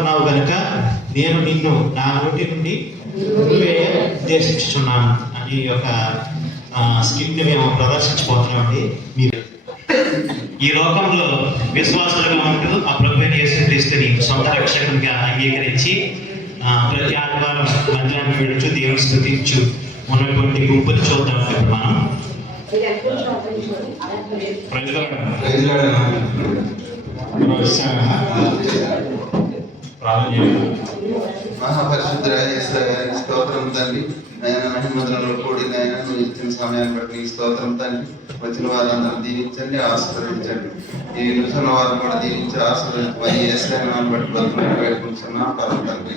ఉన్నావు కనుక నేను నిన్ను నా నోటి నుండి నువ్వే ఉద్దేశించుచున్నాను అని ఒక స్కిట్ మేము ప్రదర్శించబోతున్నామండి. మీరు ఈ లోకంలో విశ్వాసులుగా ఉంటూ ఆ ప్రభువైన యేసుక్రీస్తుని సొంత రక్షకునిగా అంగీకరించి ప్రతి ఆదివారం మధ్యాహ్నం విడుచు దేవుని స్తుతించు ఉన్నటువంటి గుంపుని చూద్దాం. ఇప్పుడు మనం మహాపరిశుద్ధ స్తోత్రం తండ్రి. నైనా మహిమధులలో కూడి నైనా నువ్వు ఇచ్చిన సమయాన్ని బట్టి నీ స్తోత్రం తండ్రి. వచ్చిన వారందరూ దీవించండి, ఆశీర్వదించండి. ఈ నిమిషంలో వారిని కూడా దీవించి ఆశీర్వదించి ఏసాన్ని బట్టి బతుకుని వేడుకుంటున్నాం పరం తండ్రి.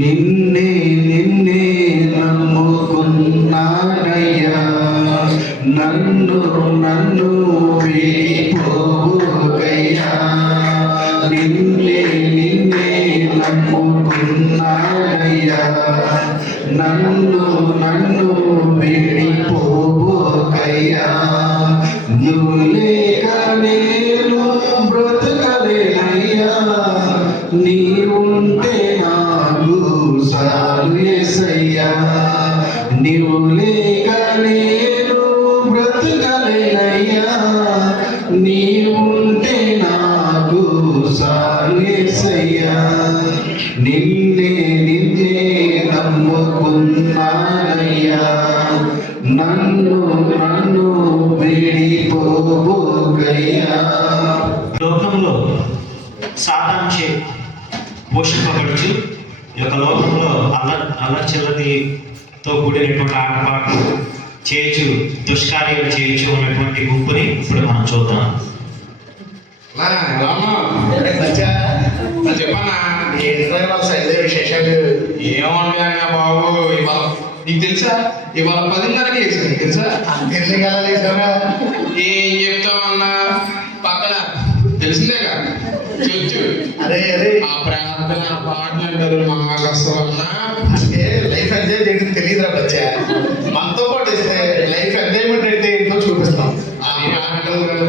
నిన్నే నిన్నే నమ్ముకున్నానయ్యా, నన్ను నన్ను వీడిపోవయ్యా. నిన్నే నిన్నే నమ్ముకున్నానయ్యా, నన్ను నన్ను వీడిపోవయ్యా. నువ్వు లేక నేను బ్రతకలేనయ్యా, నీవుంటే నాకు చాలు యేసయ్యా. నీవు లేక నేను బ్రతకలేనయ్యా, నీవుంటే నాకు చాలు యేసయ్యా. నిన్నే నిన్నే నమ్ముకున్నానయ్యా, నన్ను నన్ను వీడిపోవయ్యా. లోకంలో సాతానుచే పోషింపబడుచు ఈ యొక్క లోకంలో అల్లచిల్లదితో కూడినటువంటి ఆటపాటలు చేయొచ్చు, దుష్కార్యాలు చేయొచ్చు ఉన్నటువంటి గుంపుని ఇప్పుడు మనం చూద్దాం. చెప్పన్నా విశేషాలు ఏమన్నా బాబు. ఇవాళ నీకు తెలుసా, ఇవాళ 10:30కి వేసాను తెలుసా. ఏం చెప్తామన్నా, పక్కన తెలిసిందేగా చర్చు. అరే అరే ఆ ప్రార్థన పాటలు అంటారు మాకు అసలు అంటే లైఫ్ ఎంజాయ్ చేయడం తెలియదురా బచ్చా. మనతో పాటు ఇస్తే లైఫ్ ఎంజాయ్మెంట్ అంటే ఏంటో చూపిస్తాం. ఆ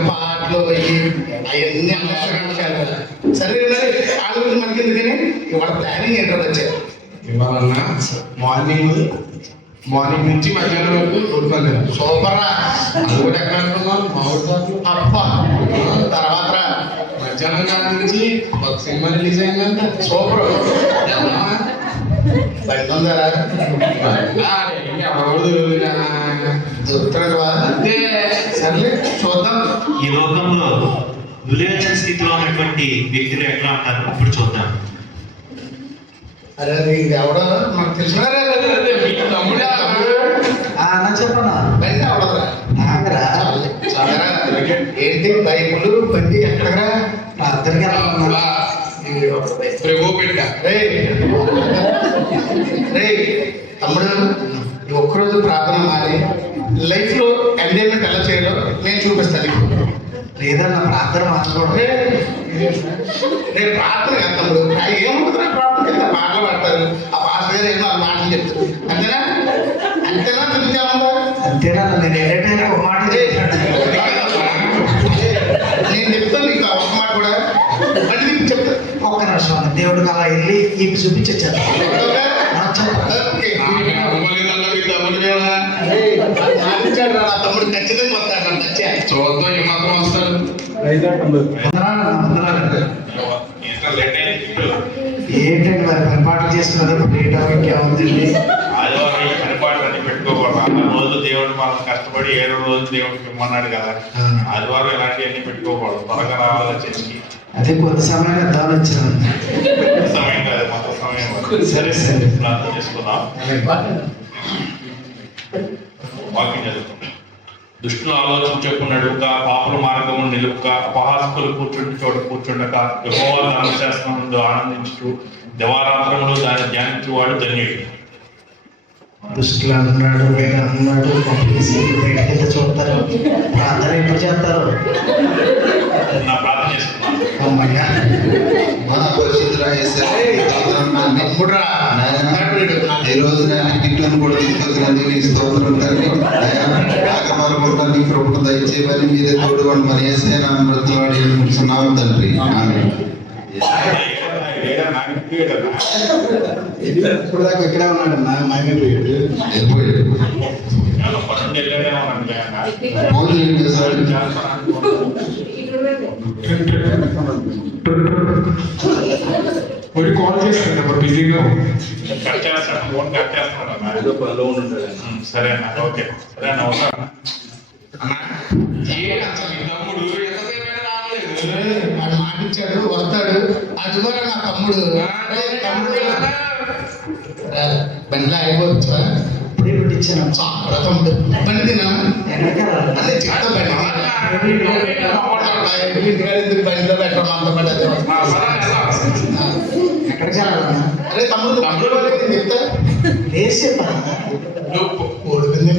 పాటలు అయ్యి అవన్నీ అనవసరంగా. సరే వాళ్ళు మనకి ఎందుకని ఇవాళ ప్లానింగ్ ఏంటో బచ్చా. ఇవాళన్నా మార్నింగ్ నుంచి మధ్యాహ్నం వరకు కొడుకున్నాను. సూపర్ రా. అది కూడా ఎక్కడ అనుకున్నాం మా ఊరు అప్ప తర్వాత మధ్యాహ్నం కాడ నుంచి ఒక సినిమా రిలీజ్ అయిందంట. సూపర్ బండి ఉందారా దొరుకుతాడు అంతే. సర్లే చూద్దాం. ఈ లోకంలో విలేచన స్థితిలో ఉన్నటువంటి వ్యక్తులు ఎట్లా ఉంటారు ఇప్పుడు చూద్దాం. అరే ఇది ఎవడో మనకు తెలిసిన తమ్ముడే చెప్పనా బండి అవడదురా. నాగరా చాలరా. ఏంటి బైకులు బండి ఎక్కడరా? అద్దరికి ప్రభు బిడ్డ. రే తమ్ముడు, ఈ ఒక్కరోజు ప్రార్థన మాని లైఫ్ లో ఎంజాయ్మెంట్ ఎలా చేయాలో నేను చూపిస్తాను. లేదన్న ప్రార్థన మార్చుకోవడం. రే ప్రార్థన కదా తమ్ముడు, ఏముంటుందా ప్రార్థన కింద పాటలు పాడతారు. ఆ పాస్టర్ గారు ఏమో మాటలు చెప్తారు. అంతేనా అంతేనా తెలియజేయాలందా? అంతేనన్న, నేను ఏదైనా ఒక మాట చేశాను. నేను చెప్తాను నీకు ఆ ఒక్క మాట కూడా. అంటే నీకు చెప్తా ఒక్క నిమిషం అన్న, దేవుడికి అలా వెళ్ళి ఇవి చూపించాను. తమ్ముడు ఖచ్చితంగా వస్తాడు. నచ్చా చూద్దాం ఏమాత్రం వస్తాడు. ఏంటండి మరి పనిపాట్లు చేసుకున్నది లేట్ ఇంకేముందండి. ఆదివారం ఈ పనిపాట్లన్నీ పెట్టుకోకూడదు. ఆ రోజు దేవుడు మనం కష్టపడి 7వ రోజు దేవుడికి ఇమ్మన్నాడు కదా. ఆదివారం ఇలాంటివన్నీ పెట్టుకోకూడదు. త్వరగా రావాలి చర్చికి. అదే కొంత సమయం దాని వచ్చాను. సమయం కాదు, మొత్తం సమయం. సరే సరే ప్రార్థన చేసుకుందాం. వాక్యం చదువుకుందాం. దుష్టుల ఆలోచన చెప్పు నడుక, పాపుల మార్గము నిలుక, అపహాసకులు కూర్చుండి చోట కూర్చుండక, యెహోవా ధర్మశాస్త్రం ముందు ఆనందించు, దివారాత్రములు దాన్ని ధ్యానించువాడు ధన్యుడు. దుష్టులు అన్నాడు, వేరే అన్నాడు, బయటకెళ్ళి చూస్తారు. ప్రార్థన ఎప్పుడు చేస్తారు? నా ప్రార్థన చేసుకున్నాను. అమ్మయ్యా మన పరిశుద్ధుడా ఈ రోజు నేను గిట్టును కూడా తీసుకొచ్చినందుకు నీ స్తోత్రం తండ్రి. నీ ప్రభుత్వం దయచేయమని మీరే తోడుకోండి. మరి వేస్తే నా మృతువాడి వేడుకుంటున్నాము తండ్రి ఆమేన్. ఇప్పుడు దాకా ఇక్కడే ఉన్నాడన్నా మైగ్రేట్ వెళ్ళిపోయాడు. ఫోన్ చేయండి సార్. ఒకటి కాల్ చేస్తాను మరి బిజీగా కట్ చేస్తాను, ఫోన్ కట్ చేస్తాను. సరే అన్న, ఓకే సరే అన్న, వస్తాను. వాడు మాట ఇచ్చాడు వస్తాడు. అది కూడా నా తమ్ముడు బండిలో అయిపోవచ్చా ఇప్పుడు ఇచ్చాను చాలా తమ్ముడు బండి తినా అదే చెప్తా బండి ఎందుకు బండిలో పెట్టడం అంత పడదు. ఎక్కడికి వెళ్ళాలన్నా అరే తమ్ముడు తమ్ముడు వాళ్ళకి నేను చెప్తా లేచి ఓడిపోయింది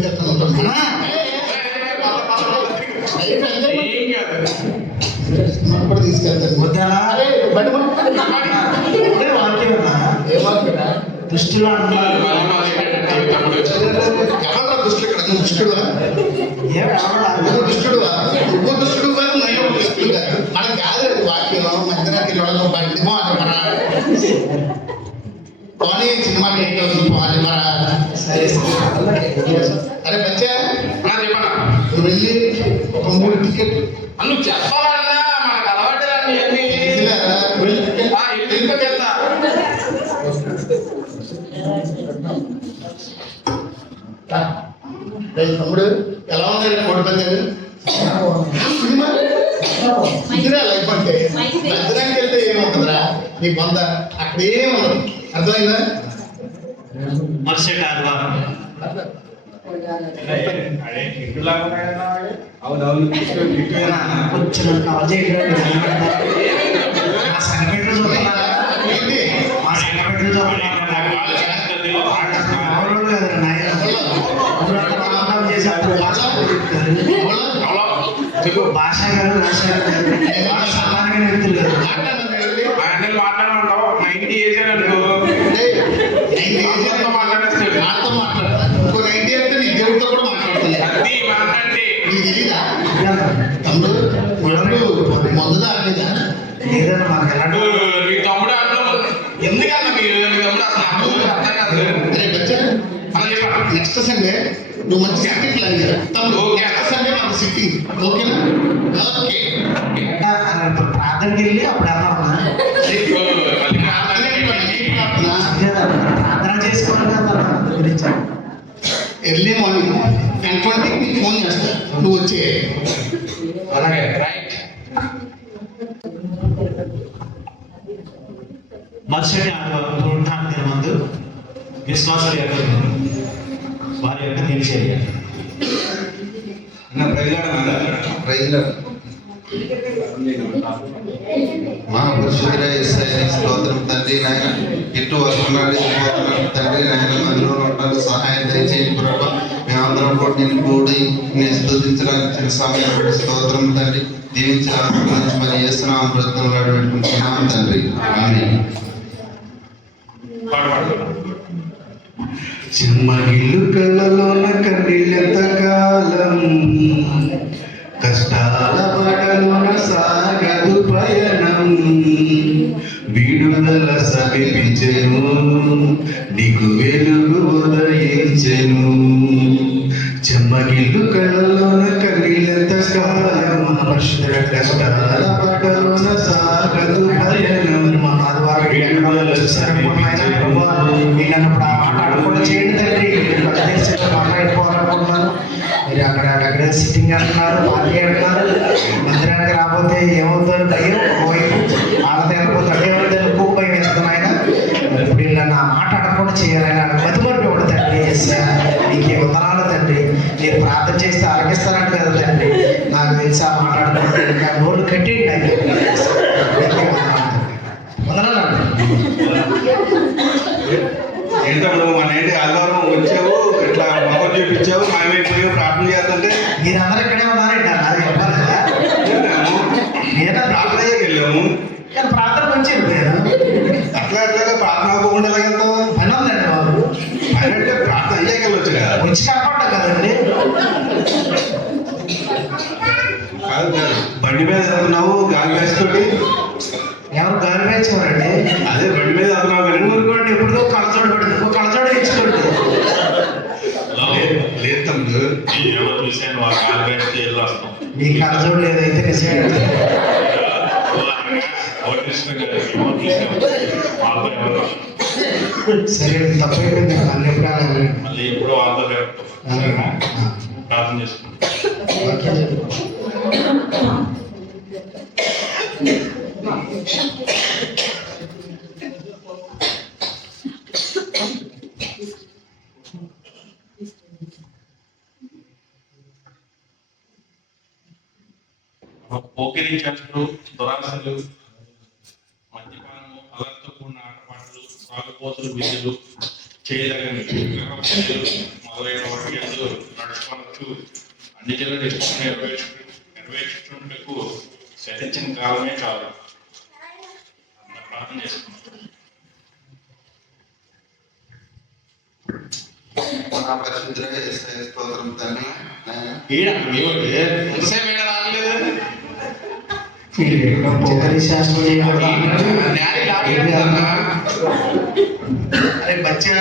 కూడా తీసుకెళ్తాను. వద్దానా అరే బండి వాక్యం ఏమన్నా దృష్టిలో అంటున్నారు ఎవరు దుష్టుడు ఇక్కడ నువ్వు దుష్టుడువా ఏం కావాలి నువ్వు దుష్టుడువా నువ్వు దుష్టుడు కాదు నేను దుష్టుడు కాదు మనకు కాదు అది వాక్యం మధ్యలోకి వెళ్ళడం బండిమో అది మన పోనీ సినిమా ఏంటి అవుతుంది పోనీ మన సరే అరే బచ్చా నువ్వు వెళ్ళి ఒక 3 టికెట్ నువ్వు చెప్పాలన్నా మనకు అలవాటు తమ్ముడు ఎలా ఉంది కోడిపందాలు సినిమా ఇదిరా లైఫ్ అంటే మధ్యలోకి వెళ్తే ఏముంటుందిరా నీ పొంద అక్కడే ఉండదు అర్థమైందా మరుసటి ఆదివారం కొంచెం కవర్ చేయడం మా సంఘటనలు చూస్తున్నారా ఏంటి మా సంఘటనలు చూస్తున్నారా భాష గారు సమానంగా వ్యక్తులు గారు మాట్లాడమంటావు 90 ఏజ్ అనుకో నాతో మాట్లాడతాను ఇంకో 90 అంటే నీ దేవుడితో కూడా మాట్లాడుతుంది అది మాట్లాడి నీకు తెలీదా తమ్ముడు మొదలు ఆడలేదా లేదన్నా మనకు ఎలాంటి నీ తమ్ముడు అంటావు ఎందుకన్నా మీరు నీ తమ్ముడు అసలు అర్థం కాదు అరే బచ్చా నెక్స్ట్ సండే నువ్వు మంచి సిట్టింగ్ ప్లాన్ చేయాలి తమ్ముడు నెక్స్ట్ సండే మన సిట్టింగ్ ఓకేనా ఓకే ప్రార్థనకి వెళ్ళి అప్పుడు వెళ్దామన్నా ప్రార్థన చేసుకోవాలి కదా గురించి ఎర్లీ మార్నింగ్ 10:20 నీకు ఫోన్ చేస్తా నువ్వు వచ్చే అలాగే రైట్ మరుసటి ఆదివారం పునరుత్థాన దినమందు విశ్వాసుల యొక్క వారి యొక్క నిలిచేయ ప్రైజ్ లార్డ్. మా పరిశుద్ధ యేసయ్య స్తోత్రం తండ్రి నాయన ఇటు వస్తున్నాడు తండ్రి నాయన మందిలో ఉండడానికి సహాయం దయచేయండి ప్రభా మేమందరం కూడా నేను కూడి నేను స్తుతించడానికి ఇచ్చిన సమయం బట్టి స్తోత్రం తండ్రి దీవించిన ఆశీర్వదించమని యేసునామం బ్రతుకులాడు పెట్టుకుంటున్నాం తండ్రి ఆమేన్. చెమ్మగిల్లు కళ్ళలోన కన్నీళ్ళెంత కాలం కష్టాల పడలోన సాగదు పయనం విడుదల సమీపించెను నీకు వెలుగు ఉదయించెను చెమ్మగిల్లు కళ్ళలోన కన్నీళ్ళెంత కాలం పరిశుద్ధ కష్టాల పడలోన సాగదు పయనం మా ఆదివారం విడుదల సమీపించెను నేను అప్పుడు ఆ మాట అడగకుండా చేయండి తండ్రి మాట్లాడుకోవాలనుకుంటున్నాను మీరు అక్కడ సిట్టింగ్ అంటున్నారు పార్టీ అంటున్నారు మందిరానికి రాకపోతే ఏమవుతుందో భయం ఒకవైపు ఆడతే వెళ్ళిపోతే అదే అవుతుంది ఇంకో భయం వేస్తున్నాను ఆయన ఇప్పుడు నన్ను ఆ మాట అడగకుండా చేయాలని మధుమతి ఒకటి తండ్రి నీకు వందనాలు తండ్రి మీరు ప్రార్థన చేస్తే ఆలకిస్తానంట కదా తండ్రి నాకు తెలిసి ఆ మాట అడగకుండా నోళ్ళు కట్టేయండి వందనాలు ఏంటప్పుడు మన ఏంటి ఆదివారం వచ్చావు ఇట్లా మొహం చూపించావు మేమైపోయి ప్రార్థన చేస్తుంటే మీరందరూ ఇక్కడే ఉన్నారండి అది చెప్పాలి నేను ప్రార్థన వెళ్ళాము కానీ ప్రార్థన మంచి వెళ్ళిపోయాను అట్లా అట్లాగా ప్రార్థన అవ్వకుండా ఎలాగెళ్తాం పని ఉందండి బాబు అంటే ప్రార్థన అయ్యాక వెళ్ళొచ్చు కదా వచ్చి కనపడ్డా కదండి కాదు కాదు బండి మీద వెళ్తున్నావు గాలి వేసుకోండి. ఎవరు గాలి వేసుకోరండి. అదే బండి మీద వెళ్తున్నావు కానీ ఊరుకోండి, ఎప్పుడుదో కళ్ళజోడు పడింది, ఇంకో కళ్ళజోడు ఇచ్చుకోండి. లేదు తమ్ముడు. ఏమో చూసాను ఆ కాలు పెట్టి వెళ్ళి వస్తాం. మీ కళ్ళజోడు లేదైతే నిజమే. ఏమో చూసాము వాళ్ళతో ఎవరు సరే తప్పైపోయింది, మళ్ళీ ఎప్పుడు అలాగే. మళ్ళీ ఎప్పుడో వాళ్ళతో సరేనా? ప్రార్థన చేసుకుంటాం. ఓకే చెప్పు. పోకిరి చేష్టలు, దురాశలు, మద్యపానము, అలర్తో కూడిన ఆటపాటలు, సాగుపోతులు, విధులు, చేయదగని మొదలైన వాక్యాలు నడుచుకొనొచ్చు అన్ని జిల్లాలు ఇష్టం నెరవేర్చుటకు శతించిన కాలమే చాలు. ప్రార్థన చేసుకుంటాం. మన పరిశుద్ధ యేసయ్య స్తోత్రం తండ్రి నాయన. ఎంతసేపు ఏడా రాగలేదు పోకరి శాస్త్రం చేయకూడదా? డాడీ లాగలేదన్నా. అరే బచ్చా,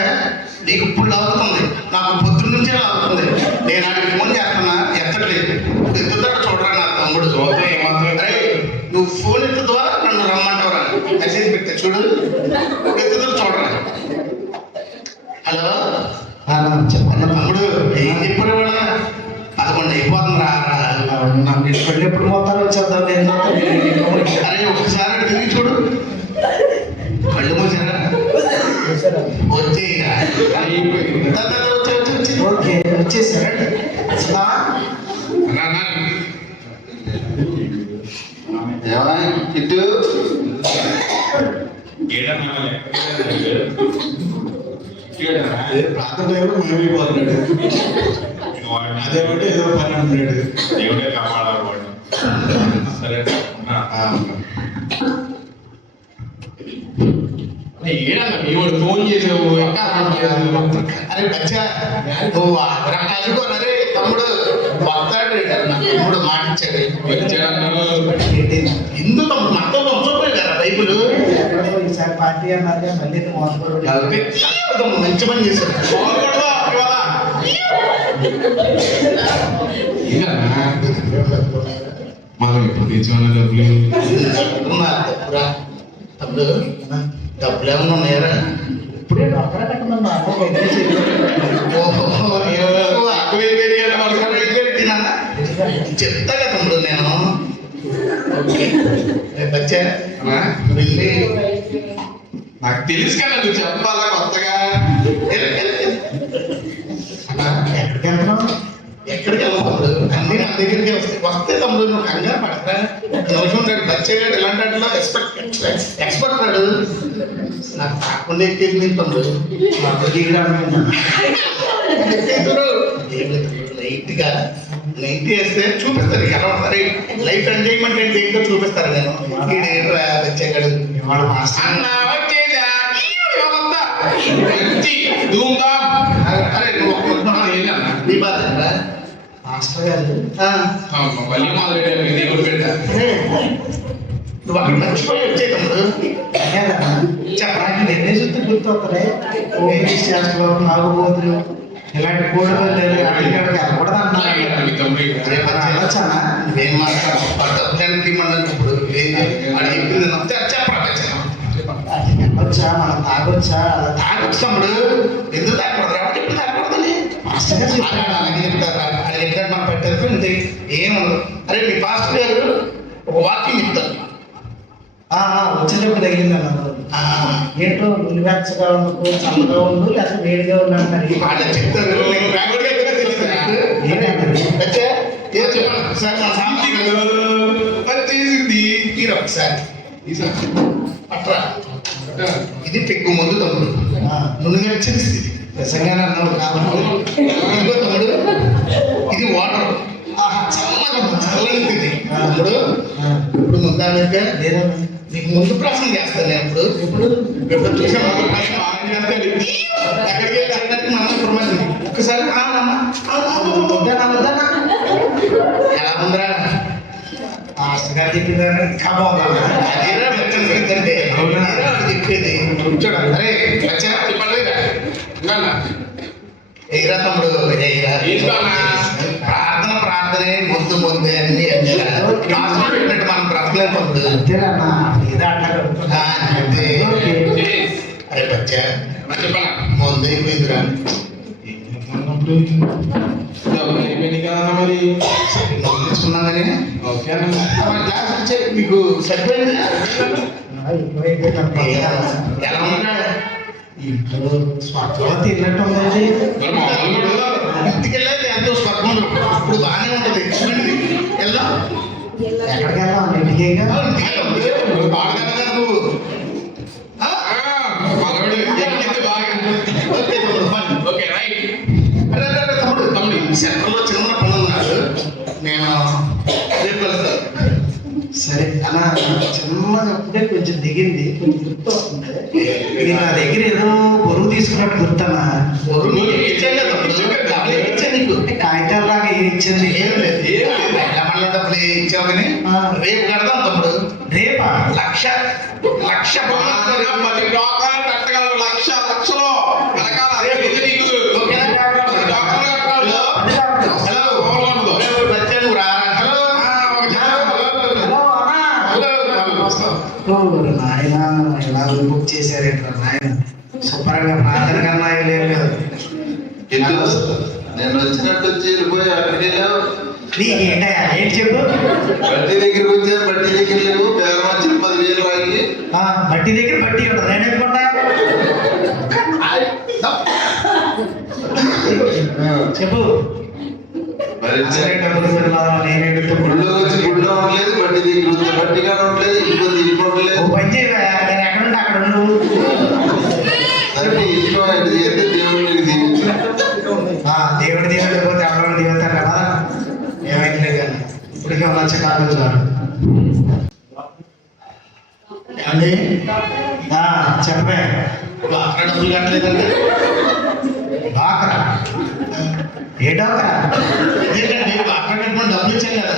నీకు ఇప్పుడు లాగుతుంది, నాకు పొద్దున్న నుంచే లాగుతుంది. నేను ఆడికి ఫోన్ చేస్తున్నా, ఎత్తట్లేదు. ఇప్పుడు ఎత్తుతాడు చూడరా నా తమ్ముడు. అరే నువ్వు ఫోన్ ఎత్తుతావా నన్ను రమ్మంటావరా? మెసేజ్ పెడతా చూడు, ఇప్పుడు ఎత్తుతాడు చూడరా. హలో చెప్పండి. తమ్ముడు, ఏం చెప్పాడు వాళ్ళ? 11 అయిపోతుంది రా. నాకు పెళ్ళి ఎప్పుడు మొత్తాలు వచ్చేద్దాం. అరే ఒకసారి అటు తిరిగి చూడు, కళ్ళు మూసారా? వచ్చే ఓకే వచ్చేసారండి. ఏమా ఇటు ప్రార్థన మారిపోతున్నాడు. అదేమంటే ఏదో పని అంటున్నాడు. దేవుడే కాపాడాలి వాడు. సరే ఏడన్నా మీ వాడు ఫోన్ చేసావు ఇంకా రావట్లేదు. అరే బచ్చా, నువ్వు అనుకోనరే తమ్ముడు వస్తాడు. నా తమ్ముడు మాటిచ్చాడు. ఎందుకు తమ్ముడు మనతో పంచకపోయి కదా బైబుల్. ఈసారి పార్టీ అన్నారు మళ్ళీ మోసపోయి మంచి పని చేశాడు. మనం ఇప్పుడు తెచ్చుకున్న డబ్బులు తప్పురా తమ్ముడు, డబ్బులు ఏమన్నా ఉన్నాయరా? ఇప్పుడే డాక్టర్ కట్టమని మా అమ్మ చెప్తా కదా తమ్ముడు నేను. బచ్చా వెళ్ళి నాకు తెలుసు కదా నువ్వు చెప్పాలా కొత్తగా. ఎక్కడికి వెళ్తున్నావు? ఎక్కడికి వెళ్ళావు తమ్ముడు? అన్ని నా దగ్గరికి వస్తే తమ్ముడు నువ్వు కంగారు పడతా. నిమిషం రేపు బచ్చేగాడు ఇలాంటి వాటిలో ఎక్స్పర్ట్ రాడు. నాకు కాకుండా ఎక్కేది తమ్ముడు. లైట్ గా నైట్ వేస్తే చూపిస్తారు ఎలా ఉంటారు. లైఫ్ ఎంజాయ్మెంట్ అంటే ఏంటో చూపిస్తారు. నేను బచ్చేగాడు ఇవాళ మాస్టర్ అన్న వచ్చేదా మంచి ధూమ్ ధామ్. అరే నువ్వు ఏంటన్నా నీ బాధ మాస్టర్ గారు మళ్ళీ మొదలెట్టాను ఇది ఎవరు పెట్టా. నువ్వు అక్కడ మర్చిపోయి వచ్చే తమ్ముడు. చెప్పడానికి ఎన్ని చూస్తే గుర్తొస్తున్నాయి. ఓపెన్ చేస్తూ నాగుబోతులు ఇలాంటి కోడిపల్లి అడిగాడు కూడా అంటున్నారు. మీ తమ్ముడు అనొచ్చానా? నువ్వేం మాట్లాడాలి ఇప్పుడు అది చెప్పింది చెప్పరా అనొచ్చా? మనం తాగొచ్చా? అలా తాగొచ్చు తమ్ముడు. ఎందుకు తాగకూడదు? ఎవరు చెప్పి తాగకూడదని మాస్టర్ గారు చెప్పారు. అలాగే చెప్తారా? అది ఎక్కడ మనం పెట్టారు ఇంతే ఏమన్నారు. అరే మీ పాస్టర్ గారు ఒక వాక్యం చెప్తారు. వచ్చేటప్పుడు తగిలింది అన్నారు. ఏంటో ఉలివెచ్చగా ఉండకు, చల్లగా ఉండు, లేకపోతే వేడిగా ఉన్నాడు. వాళ్ళు చెప్తారు. ఒకసారి మన సాంతికలు వచ్చేసింది. తీరు ఒకసారి పట్రా. ఇది పెగ్గు ముందు తమ్ముడు. నువ్వు వచ్చింది నిజంగానే అన్నావు కాబట్టి ఇదిగో తమ్ముడు, ఇది వాటర్. చల్లనిది తమ్ముడు. ఇప్పుడు ముందాక లేదా నీకు ముందు ప్రశ్న చేస్తాను నేను. ఇప్పుడు ఇప్పుడు చూసే ముందు ప్రశ్న ఎక్కడికి వెళ్ళి మన ఇన్ఫర్మేషన్ ఒక్కసారి ఎలా ఉందిరా? మాస్టర్ గారు చెప్పిందని ఇంకా బాగుందా? అదేరా మెచ్చని స్కిట్ అంటే అవునా? అదేరా వాడు చెప్పేది చూడ అరే వచ్చా చెప్పండి ఇంకా ఎయిరా తమ్ముడు ఎయిరా ఏంటన్నా? ప్రార్థనే ముందు ముందే అన్ని క్లాసులో పెట్టినట్టు మనం బ్రతకలేదు తమ్ముడు అంతేనా ఏదో అట్లాగా ఆ, అంతే ఓకే. అరే బచ్చా చెప్పన్నా ముందు అయిపోయిందిరా డబ్బులు అయిపోయింది కదా మరి నవ్వుకున్నాం కానీ ఓకే అన్న క్లాస్ ఇచ్చే మీకు సరిపోయింది ఎలా ఉన్నాడు ఇంట్లో స్వచ్ఛంగా తిన్నట్టు ఉందండి. మరి మామూలు కూడా ఇంటికి వెళ్ళేది ఎంతో స్వర్గం ఇప్పుడు బాగానే ఉంటుంది చూడండి వెళ్దాం ఎక్కడికి వెళ్దాం ఇంటికి నువ్వు మనోడు ఎక్కింది బాగా ఓకే తమ్ముడు ఫన్. ఓకే రైట్ అరే, అరే, అరే, తమ్ముడు ఈ సెంటర్లో చిన్న పని ఉన్నాడు నేను రేపు వెళ్తాను సరే అలా చిన్నగా అప్పుడే కొంచెం దిగింది కొంచెం గుర్తు వస్తుంది. ఇది నా దగ్గర ఏదో బరువు తీసుకున్నట్టు గుర్తన్నా. నీకు ఇచ్చాను కదా తమ్ముడు డబ్బులు ఇచ్చాను నీకు కాగితాల లాగా ఏమి ఇచ్చింది? ఏం లేదు లెమన్లో డబ్బులు ఇచ్చామని రేపు కడదాం తమ్ముడు రేపా? లక్ష లక్ష బోనస్ మరి. 10 డాక్టర్లు పెట్టగలరు లక్షలో వెనకాల ఇది నీకు ఓకేనా? డాక్టర్లు కట్టాలి. హలో రేపు వచ్చా నువ్వు రా హలో నాయన ఎలా బుక్ చేశారేంట్రా నాయన శుభ్రంగా ప్రార్థన కన్నా లేదు. నేను వచ్చినట్టు వచ్చి వెళ్ళిపోయి అక్కడికి వెళ్ళావు. నీకేంటయ్యా ఏంటి చెప్పు? బట్టి దగ్గరికి వచ్చాను, బట్టి దగ్గర లేవు. బేరం వచ్చి 10,000 రాయి. బట్టి దగ్గర బట్టి ఉంటుంది నేను ఎందుకుంటా చెప్పు. మరి సరే డబ్బులు పెడతాను నేను గుళ్ళో వచ్చి గుళ్ళో ఉండలేదు, బట్టి దగ్గర వస్తే బట్టిగా ఉండలేదు, ఇంకొంత ఇంట్లో ఓ ఉండలేదు. పని చేయవయ్యా నేను ఎక్కడుంటే అక్కడ ఉండు. సరే ఇంట్లో ఆయన చేస్తే దేవుడు నీకు దీవించు. దేవుడి దేవుడు పోతే అక్కడ దిగుతారు కదా ఏమైతే కానీ ఇప్పటికే వచ్చే కాదు చాలు. అండి చెప్పే అక్కడ డబ్బులు కట్టలేదండి డాకరా ఏ డాకరా? అదేంటండి అక్కడ కట్టుకుని డబ్బులు ఇచ్చాను కదా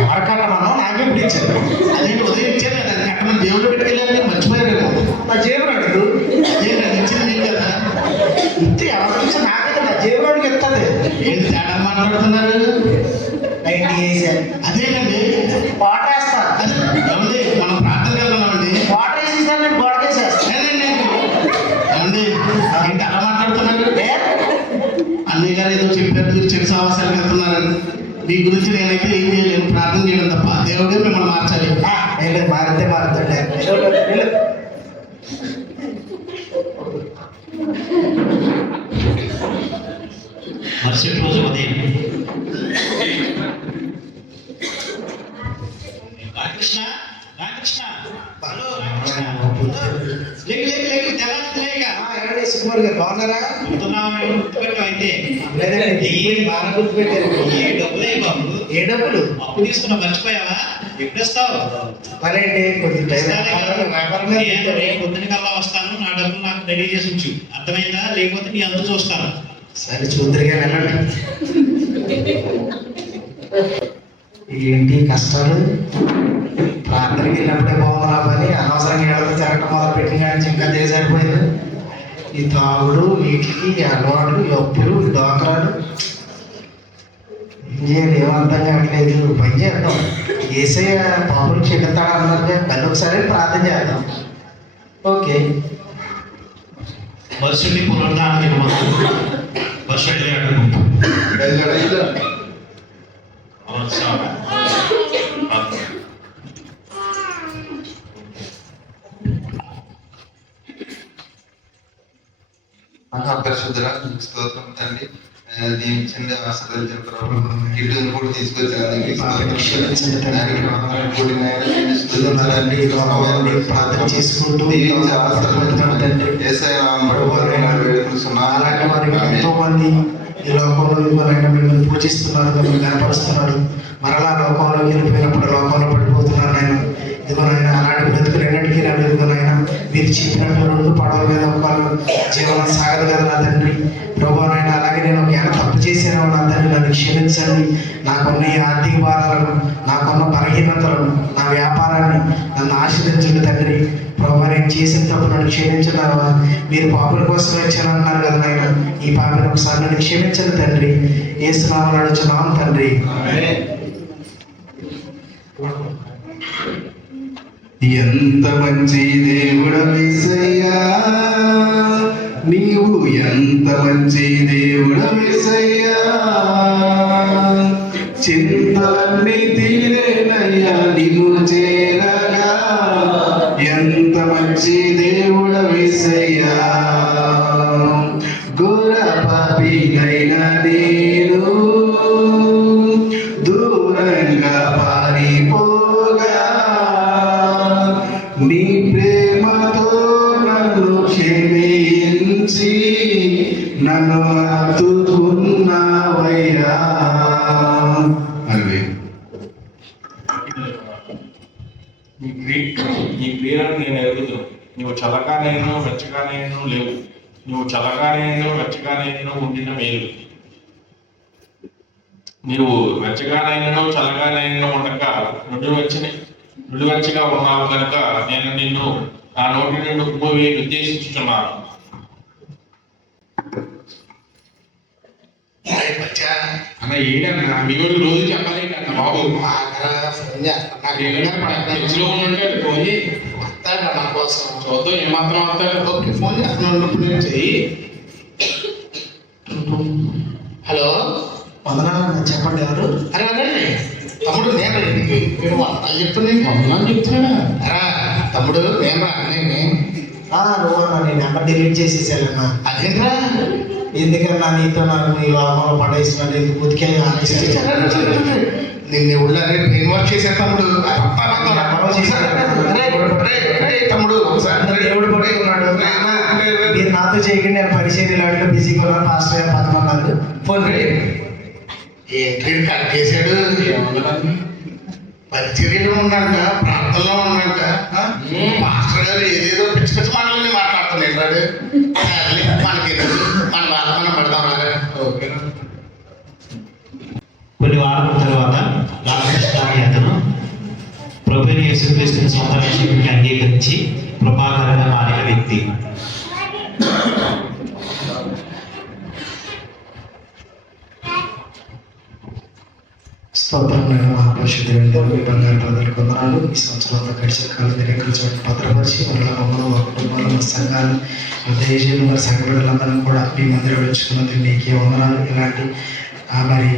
ఎవరు కట్టమన్నా నాకే ఇప్పుడు ఇచ్చారు. అదేంటి ఉదయం ఇచ్చాను కదా కట్టమని దేవుడు పెట్టుకెళ్ళాను మర్చిపోయారేమో నా జేబులు అడుగు అదేంటండి ఇచ్చింది నీకు కదా ఇంత ఎవరికి ఇచ్చా నాకే నా జేబులు అడిగి ఎత్తుంది. ఏంటి తేడా మాట్లాడుతున్నారు నైన్టీ వేసాను అదేంటండి వాటర్ వేస్తా అదే ఏమండి మనం ప్రార్థనకి వెళ్తున్నామండి వాటర్ వేసేసాను నేను గోడకేసేస్తాను. లేదండి ఏమండి ఏంటి అలా మాట్లాడుతున్నారు అన్నయ్య గారు ఏదో చెప్పారు మీరు చెడు సావాసాలకు వెళ్తున్నారని మీ గురించి నేనైతే ఏం చేయలేను ప్రార్థన చేయడం తప్ప దేవుడే మిమ్మల్ని మార్చాలి నేను మారితే మారుతుండే మరుసటి రోజు ఉదయం రామకృష్ణ రామకృష్ణ హలో రామకృష్ణ లేక లేక లేక తెల్లారి లేక ఏమండి సుకుమార్ గారు బాగున్నారా? గుర్తున్నావు గుర్తుపెట్టావు అయితే లేదండి బాగా గుర్తుపెట్టారు. ఏ డబ్బులే బాబు ఏ డబ్బులు? అప్పు తీసుకున్నా మర్చిపోయావా ఎప్పుడు వస్తావు మరేంటి కొంచెం టైం వ్యాపారం మీద పెట్టారు. రేపు పొద్దున కల్లా వస్తాను నా డబ్బులు నాకు రెడీ చేసి ఉంచు అర్థమైందా లేకపోతే నీ అంత చూస్తాను సరే చూద్దరిగా వెళ్ళండి. ఏంటి కష్టాలు? ప్రార్థనకి వెళ్ళినప్పుడే బాగున్నా పని అనవసరంగా ఏళ్ళతో తిరగటం మొదలు పెట్టిన కానీ ఇంకా తెలిసరిపోయింది. ఈ తాగుడు వీటికి అలవాటు అప్పులు డోకరాలు ఏం చేయాలి ఏం అర్థం కావట్లేదు. పని చేద్దాం ఏసయ్య పాపలు చెడ్డతాడు అన్నట్టుగా మళ్ళీ ఒకసారి ప్రార్థన చేద్దాం. ఓకే మరుసటి పునరుద్ధానం మరుసటి అడుగు పరిశుద్ధుల స్తోత్రం తండ్రి. దీవించండి, ఆశీర్వదించండి ప్రభు. ఇటుని కూడా తీసుకొచ్చాను ప్రార్థన చేసుకుంటూ అలాంటి వారికి ఎంతో మంది ఈ లోకంలో ఇవ్వాలైనా మిమ్మల్ని పూజిస్తున్నారు, మిమ్మల్ని కనపరుస్తున్నారు. మరలా లోకంలో వెళ్ళిపోయినప్పుడు లోకంలో పడిపోతున్నారు. ఆయన ఇదిగోనైనా అలాంటి బ్రతుకులన్నిటికీ నన్ను ఇదిగోనైనా మీరు చెప్పినట్టు 2 పడవల మీద ఒకళ్ళు జీవనం సాగదు కదా నా తండ్రి. ప్రభువైనా అలాగే అలాగే నేను ఒకవేళ తప్పు చేసిన వాళ్ళందరినీ నన్ను క్షమించండి. నాకున్న ఈ ఆర్థిక బాధలను, నాకున్న బలహీనతలను, నా వ్యాపారాన్ని నన్ను ఆశీర్వదించండి తండ్రి. ప్రభు నేను చేసిన తప్పు నన్ను క్షమించడం. మీరు పాపుల కోసం వచ్చానన్నారు కదా నాయన, ఈ పాపని ఒకసారి నన్ను క్షమించండి తండ్రి. యేసు నామములో అడుగుచున్నాం తండ్రి. ఎంత మంచి దేవుడవేసయ్యా, నీవు ఎంత మంచి దేవుడవేసయ్యా, చింతలన్నీ తీరేనయ్యా నిన్ను చేరగా. ఎంత మంచి దేవుడవేసయ్యా, ఘోర పాపినైనా నేను దూరంగా పారిపోగా నీ ప్రేమతో నన్ను క్షమించి నన్ను హత్తుకున్నావయ్యా. అవి నీ క్రియలను నేను ఎరుగుదును. నువ్వు చల్లగానేను వెచ్చగానేను లేవు. నువ్వు చల్లగానేను వెచ్చగానేను ఉండిన మేలు. నీవు వెచ్చగానైనను చల్లగానైనను ఉండక నుడివెచ్చగా ఉన్నావు కనుక నేను నిన్ను నా నోటి నుండి ఉమ్మవి ఉద్దేశించుతున్నాను. అన్న ఏడన్నా మీకు రోజు చెప్పాలి అన్న బాబు. ఫ్రిడ్జ్లో ఉంటే ఫోన్ చేయి, వస్తాడు నా కోసం. చూద్దాం ఏమాత్రం వస్తాడు. ఓకే, ఫోన్ చేస్తున్నాను చెయ్యి. హలో, వందనాలు. చెప్పండి ఎవరు? అరే అరే తమ్ముడు నేను మీరు వందలు చెప్తున్నా అరా తమ్ముడు నేను అన్నీ నువ్వు నీ నెంబర్ డిలీట్ చేసేసానన్నా. అదేంట్రా ఎందుకన్నా నీతో నాకు నీ లోపల పడేసినట్టు బుతికే నిన్ను ఊళ్ళో బ్రెయిన్ వాష్ చేసే తమ్ముడు. తమ్ముడు దేవుడు పడుకున్నాడు. మీరు నాతో చేయకండి, నేను పరిచయం లాంటిలో బిజీగా ఉన్నాను. పాస్టర్ గారు పదమన్నారు. ఫోన్ ఏంటి కట్ చేశాడు. పరిచర్యలో ఉన్నాక, ప్రార్థనలో ఉన్నాక మాస్టర్ గారు ఏదేదో పిచ్చి పిచ్చి మాటలన్నీ మాట్లాడుతున్నాడు. మనకి మన వాళ్ళ మనం పడదాం. కొన్ని వారాల తర్వాత రామకృష్ణ అనే అతను ప్రభుని యేసుక్రీస్తుని సొంత రక్షకుడిగా అంగీకరించి కృపాకరంగా మారిన వ్యక్తి. స్తోత్రం. నేను మహాపరిశుద్ధుడు మీ బంగారు ప్రజలకు వందనాలు. ఈ సంవత్సరంలో గడిచిన కాలం నిరంకర చోటు భద్రపరిచి మరలా మమ్మల్ని మా కుటుంబాలు, మా సంఘాలు, మా దేశంలో మరి సంఘ బిడ్డలందరం కూడా మీ మందిరం వచ్చుకున్నందుకు మీకే వందనాలు. ఇలాంటి మరి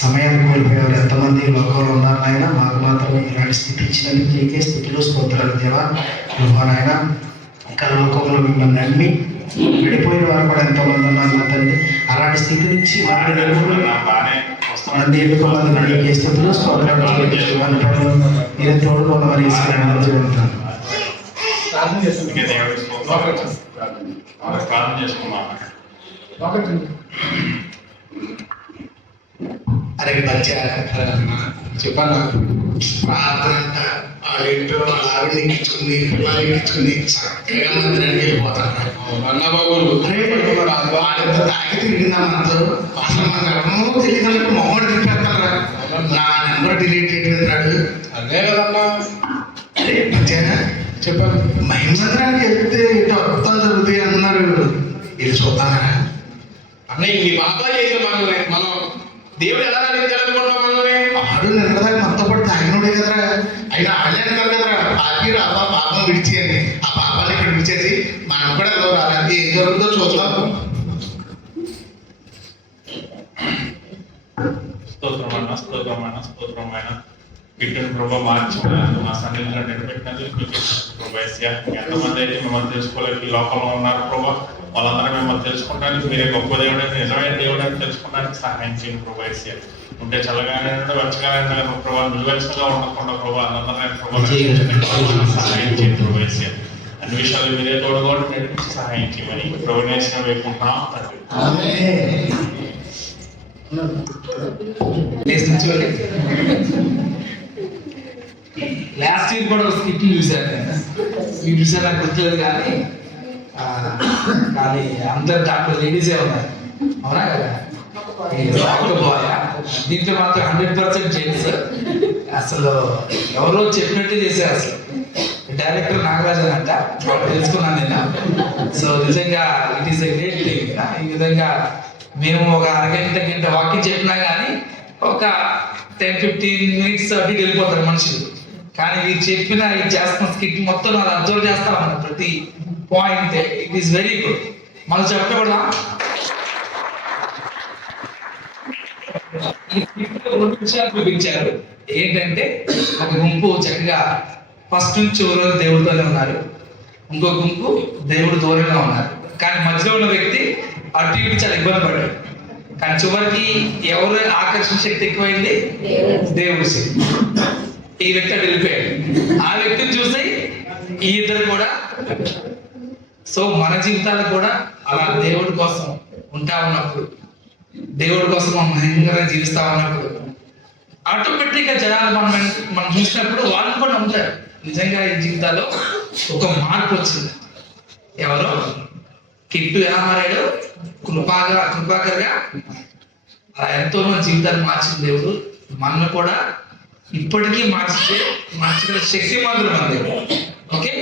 సమయాన్ని కోల్పోయేవారు ఎంతమంది లోకంలో ఉన్నారు నాయన, మాకు మాత్రం ఇలాంటి స్థితి ఇచ్చినందుకు మీకే స్థితిలో స్తోత్రాలు దేవా. నాయన ఇంకా లోకంలో మిమ్మల్ని నమ్మి విడిపోయిన వారు కూడా ఎంతోమంది ఉన్నారు నా తండ్రి. అలాంటి స్థితి నుంచి మన దేవుడికి మంది నీకే స్థితిలో స్తోత్రాలు మీరే తోడుగా మరి ఉంటాను. ప్రార్థన చేసుకున్నాను. అరే బచ్చా చెప్పాను ప్రార్థన అంట వాళ్ళేంటో వాళ్ళ ఆవిడ ఎక్కించుకుని పిల్లలు ఎక్కించుకుని చక్కగా మందిరానికి వెళ్ళిపోతారు. వాళ్ళంతా తాగి తిరిగిందా మనతో అసలు మన గర్భమో తెలియదు. మొమ్మడి తిప్పేస్తారా నా నెంబర్ డిలీట్ చేయగలుగుతాడు. అదే కదమ్మా. అరే బచ్చా చెప్పాను మహిమందిరానికి వెళ్తే ఇటు అర్థాలు జరుగుతాయి అన్నారు. ఇది చూద్దారా అన్న ఈ బాబా చేసిన మనల్ని మనం దేవుడు ఎలా నడిపించాలనుకుంటున్నాం మనల్ని. ఆడు నిన్నదాకా మనతో పాటు తాగినోడే కదరా. అయినా ఆడే అంటారు కదరా పాపి రాబా పాపం విడిచి అని. ఆ పాపాన్ని ఇక్కడ విడిచేసి మనం కూడా ఏదో రాలి ఏం జరుగుతుందో చూద్దాం. స్తోత్రమైన గిట్టుని ప్రభావ మార్చి మా సన్నిధిలో నిలబెట్టినందుకు ఎంతమంది అయితే మిమ్మల్ని తెలుసుకోలేక ఈ లోకంలో ఉన్నారు ప్రభావ, వాళ్ళందరూ మిమ్మల్ని తెలుసుకోవడానికి మీరే గొప్ప దేవుడు, నిజమైన దేవుడు అని తెలుసుకోవడానికి సహాయం చేయండి ప్రభావ. ఉంటే చల్లగానే వెచ్చగానే ప్రభావ, నిలువెచ్చగా ఉండకుండా ప్రభావ అందరినీ సహాయం చేయండి ప్రభావ. అన్ని విషయాలు మీరే తోడుగా నడిపించి సహాయం చేయమని ప్రభునేసిన వేపుకుంటున్నాం తండ్రి. లాస్ట్ ఇయర్ కూడా ఒక స్కిట్ చూశాను నేను. మీరు చూసాను నాకు గుర్తులేదు కానీ అందరు దాంట్లో లేడీసే ఉన్నారు. అవునా కదా? ఒక బాయ్. దీంట్లో మాత్రం 100% జెంట్స్. అసలు ఎవరో చెప్పినట్టే చేశారు. అసలు డైరెక్టర్ నాగరాజన్ అంట, వాళ్ళు తెలుసుకున్నాను నేను. సో నిజంగా it is a great thing. ఈ విధంగా మేము ఒక గంట వాకింగ్ చెప్పినా కానీ ఒక 10-15 minutes అటు వెళ్ళిపోతారు మనుషులు. కానీ మీరు చెప్పిన ఇది చేస్తున్న స్కిట్ మొత్తం వాళ్ళు అబ్జర్వ్ చేస్తామన్న ప్రతి point. It is very good. మనం చెప్పకూడదా? రెండు విషయాలు చూపించారు. ఏంటంటే ఒక గుంపు చక్కగా ఫస్ట్ నుంచి చివరి దేవుడితోనే ఉన్నారు, ఇంకో గుంపు దేవుడు దూరంగా ఉన్నారు. కానీ మధ్యలో ఉన్న వ్యక్తి అటు ఇటు చాలా ఇబ్బంది పడ్డాడు. కానీ చివరికి ఎవరు ఆకర్షణ శక్తి ఎక్కువైంది? దేవుడి శక్తి. ఈ వ్యక్తి అటు వెళ్ళిపోయాడు. ఆ వ్యక్తిని చూసి ఈ ఇద్దరు కూడా. సో మన జీవితాలు కూడా అలా దేవుడి కోసం ఉంటా ఉన్నప్పుడు, దేవుడి కోసం మహిళగా జీవిస్తా ఉన్నప్పుడు ఆటోమేటిక్ గా జనాలు మనం చూసినప్పుడు వాళ్ళు కూడా నమ్ముతారు. నిజంగా ఈ జీవితాల్లో ఒక మార్పు వచ్చింది. ఎవరో కిట్టు ఎలా మారాడు? కృపాకర్గా అలా ఎంతో మంది జీవితాలు మార్చిన దేవుడు మనల్ని కూడా ఇప్పటికీ మార్చగల శక్తి మందులు మన దేవుడు. ఓకే,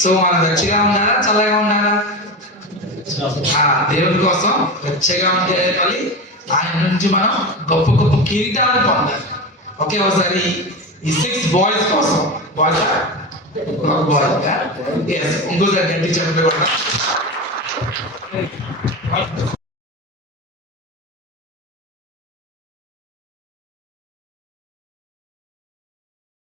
సో మనం వెచ్చగా ఉండాలా, చల్లగా ఉండాలా? దేవుడి కోసం వెచ్చగా ఉంటే మళ్ళీ ఆయన నుంచి మనం గొప్ప గొప్ప కిరీటాలను పొందాలి. ఓకే, ఒకసారి ఈ 6 boys కోసం బాయ్స్ ఇంకోసారి గట్టి చెప్పండి కూడా.